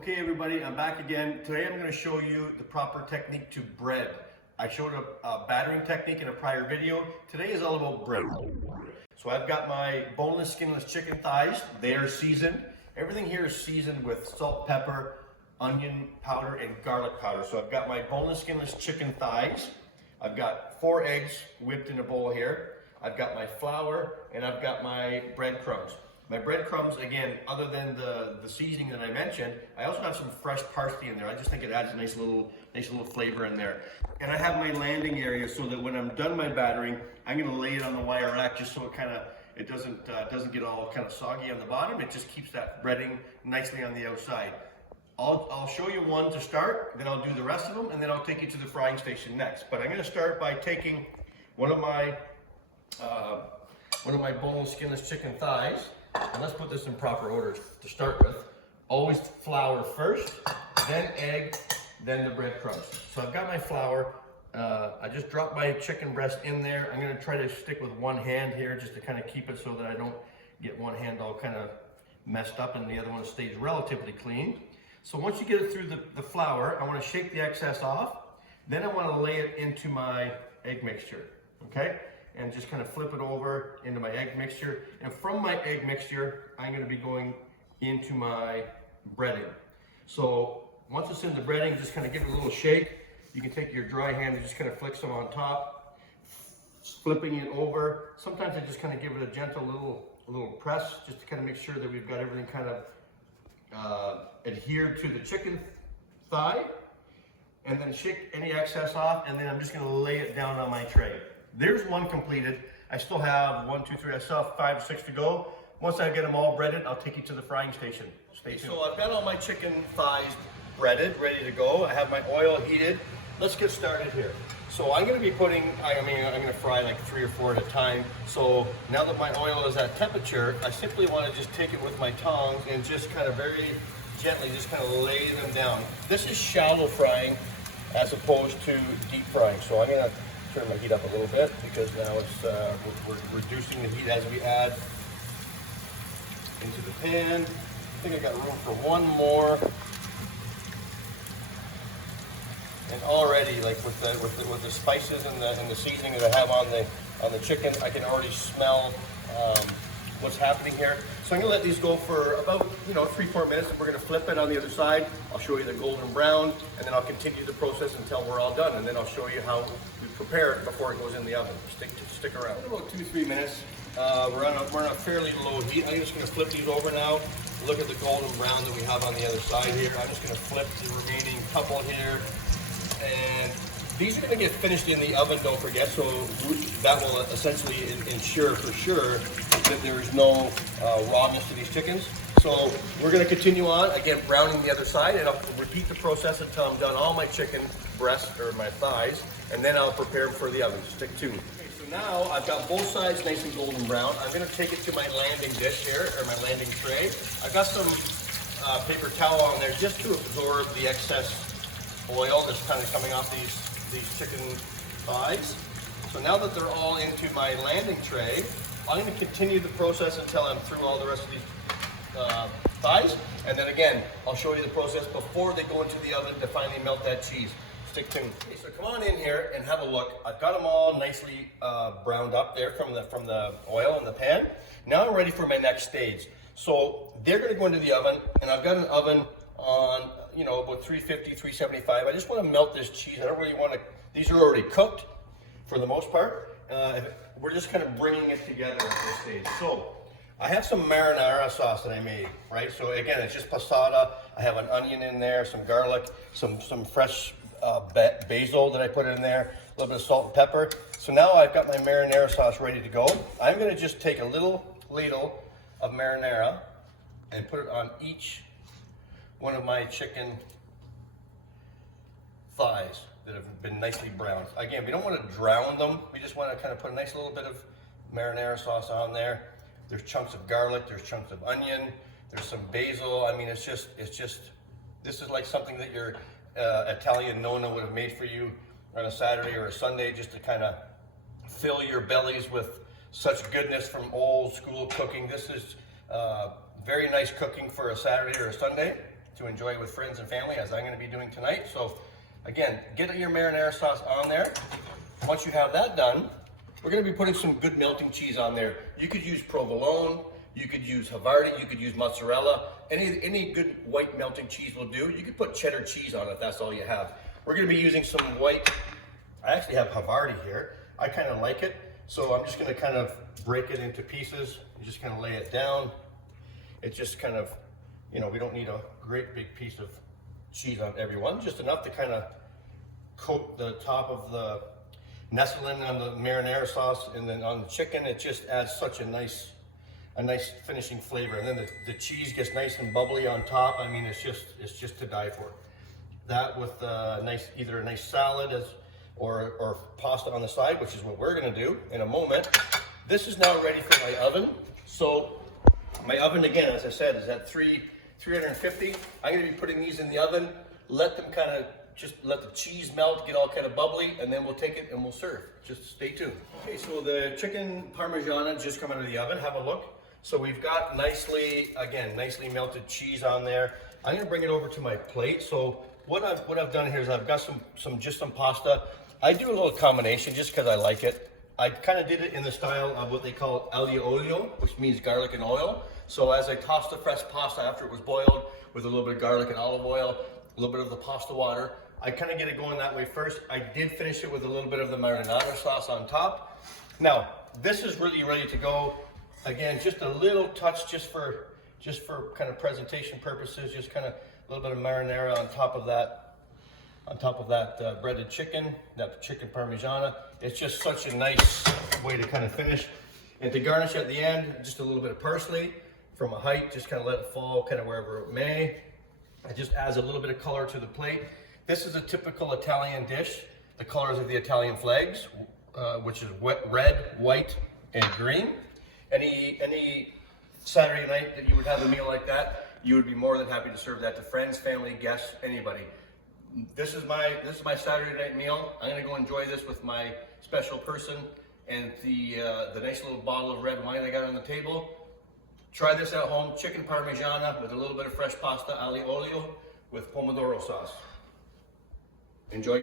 Okay everybody, I'm back again. Today I'm going to show you the proper technique to bread. I showed a battering technique in a prior video. Today is all about bread. So I've got my boneless, skinless chicken thighs. They are seasoned. Everything here is seasoned with salt, pepper, onion powder, and garlic powder. So I've got my boneless, skinless chicken thighs. I've got 4 eggs whipped in a bowl here. I've got my flour and I've got my breadcrumbs. My breadcrumbs, again, other than the seasoning that I mentioned, I also have some fresh parsley in there. I just think it adds a nice little flavor in there. And I have my landing area so that when I'm done my battering, I'm going to lay it on the wire rack just so it doesn't get all kind of soggy on the bottom. It just keeps that breading nicely on the outside. I'll show you one to start, then I'll do the rest of them, and then I'll take you to the frying station next. But I'm going to start by taking one of my boneless, skinless chicken thighs. And let's put this in proper order to start with. Always flour first, then egg, then the breadcrumbs. So I've got my flour. I just dropped my chicken breast in there. I'm going to try to stick with one hand here just to kind of keep it so that I don't get one hand all kind of messed up and the other one stays relatively clean. So once you get it through the flour, I want to shake the excess off. Then I want to lay it into my egg mixture, okay? And just kind of flip it over into my egg mixture. And from my egg mixture, I'm going to be going into my breading. So once it's in the breading, just kind of give it a little shake. You can take your dry hand and just kind of flick some on top, flipping it over. Sometimes I just kind of give it a gentle little press just to kind of make sure that we've got everything kind of adhered to the chicken thigh. And then shake any excess off, and then I'm just going to lay it down on my tray. There's one completed. I still have 1, 2, 3, I still have 5 or 6 to go. Once I get them all breaded, I'll take you to the frying station. Stay tuned. So I've got all my chicken thighs breaded, ready to go. I have my oil heated. Let's get started here. So I'm going to be I'm going to fry like 3 or 4 at a time. So now that my oil is at temperature, I simply want to just take it with my tongs and just kind of very gently just kind of lay them down. This is shallow frying as opposed to deep frying. So I'm going to turn my heat up a little bit because now we're reducing the heat as we add into the pan. I think I got room for one more. And already, like with the spices and the seasoning that I have on the chicken, I can already smell what's happening here. So I'm gonna let these go for about 3-4 minutes. We're gonna flip it on the other side. I'll show you the golden brown, and then I'll continue the process until we're all done. And then I'll show you how we prepare it before it goes in the oven. Stick around. About 2-3 minutes. We're on a fairly low heat. I'm just gonna flip these over now. Look at the golden brown that we have on the other side here. I'm just gonna flip the remaining couple here. And these are going to get finished in the oven, don't forget, so that will essentially ensure for sure that there is no rawness to these chickens. So we're going to continue on, again, browning the other side, and I'll repeat the process until I'm done all my chicken breasts, or my thighs, and then I'll prepare them for the oven. Stick tuned. Okay, so now I've got both sides nice and golden brown. I'm going to take it to my landing dish here, or my landing tray. I've got some paper towel on there just to absorb the excess oil that's kind of coming off these chicken thighs. So now that they're all into my landing tray, I'm going to continue the process until I'm through all the rest of these thighs. And then again, I'll show you the process before they go into the oven to finally melt that cheese. Stick tuned. Okay, so come on in here and have a look. I've got them all nicely browned up there from the oil in the pan. Now I'm ready for my next stage. So they're going to go into the oven, and I've got an oven on about 350, 375. I just want to melt this cheese. I don't really want to, these are already cooked for the most part. We're just kind of bringing it together at this stage. So I have some marinara sauce that I made, right? So again, it's just passata. I have an onion in there, some garlic, some fresh basil that I put in there, a little bit of salt and pepper. So now I've got my marinara sauce ready to go. I'm going to just take a little ladle of marinara and put it on each one of my chicken thighs that have been nicely browned. Again, we don't want to drown them. We just want to kind of put a nice little bit of marinara sauce on there. There's chunks of garlic, there's chunks of onion, there's some basil. I mean, it's just, this is like something that your Italian nonna would have made for you on a Saturday or a Sunday just to kind of fill your bellies with such goodness from old school cooking. This is very nice cooking for a Saturday or a Sunday. to enjoy with friends and family, as I'm going to be doing tonight. So again, get your marinara sauce on there. Once you have that done, we're going to be putting some good melting cheese on there. You could use provolone, you could use Havarti, you could use mozzarella. Any good white melting cheese will do. You could put cheddar cheese on it if that's all you have. We're going to be using some white. I actually have Havarti here. I kind of like it, so I'm just going to kind of break it into pieces and just kind of lay it down. It's just kind of, you know, we don't need a great big piece of cheese on every one, just enough to kind of coat the top of the nestling on the marinara sauce, and then on the chicken, it just adds such a nice finishing flavor. And then the cheese gets nice and bubbly on top. I mean, it's just to die for. That with either a nice salad or pasta on the side, which is what we're gonna do in a moment. This is now ready for my oven. So my oven, again, as I said, is at 350. I'm gonna be putting these in the oven, let them kind of just let the cheese melt, get all kind of bubbly, and then we'll take it and we'll serve. Just stay tuned. Okay, so the chicken Parmigiana just come out of the oven. Have a look. So we've got nicely melted cheese on there. I'm gonna bring it over to my plate. So what I've done here is I've got some pasta. I do a little combination just because I like it. I kind of did it in the style of what they call aglio olio, which means garlic and oil. So as I tossed the fresh pasta after it was boiled with a little bit of garlic and olive oil, a little bit of the pasta water, I kind of get it going that way first. I did finish it with a little bit of the marinara sauce on top. Now, this is really ready to go. Again, just a little touch just for kind of presentation purposes, just kind of a little bit of marinara on top of that breaded chicken, that chicken Parmigiana. It's just such a nice way to kind of finish. And to garnish at the end, just a little bit of parsley from a height, just kind of let it fall kind of wherever it may. It just adds a little bit of color to the plate. This is a typical Italian dish. The colors of the Italian flags, which is red, white, and green. Any Saturday night that you would have a meal like that, you would be more than happy to serve that to friends, family, guests, anybody. This is my Saturday night meal. I'm gonna go enjoy this with my special person and the nice little bottle of red wine I got on the table. Try this at home, chicken Parmigiana with a little bit of fresh pasta, aglio olio with pomodoro sauce. Enjoy.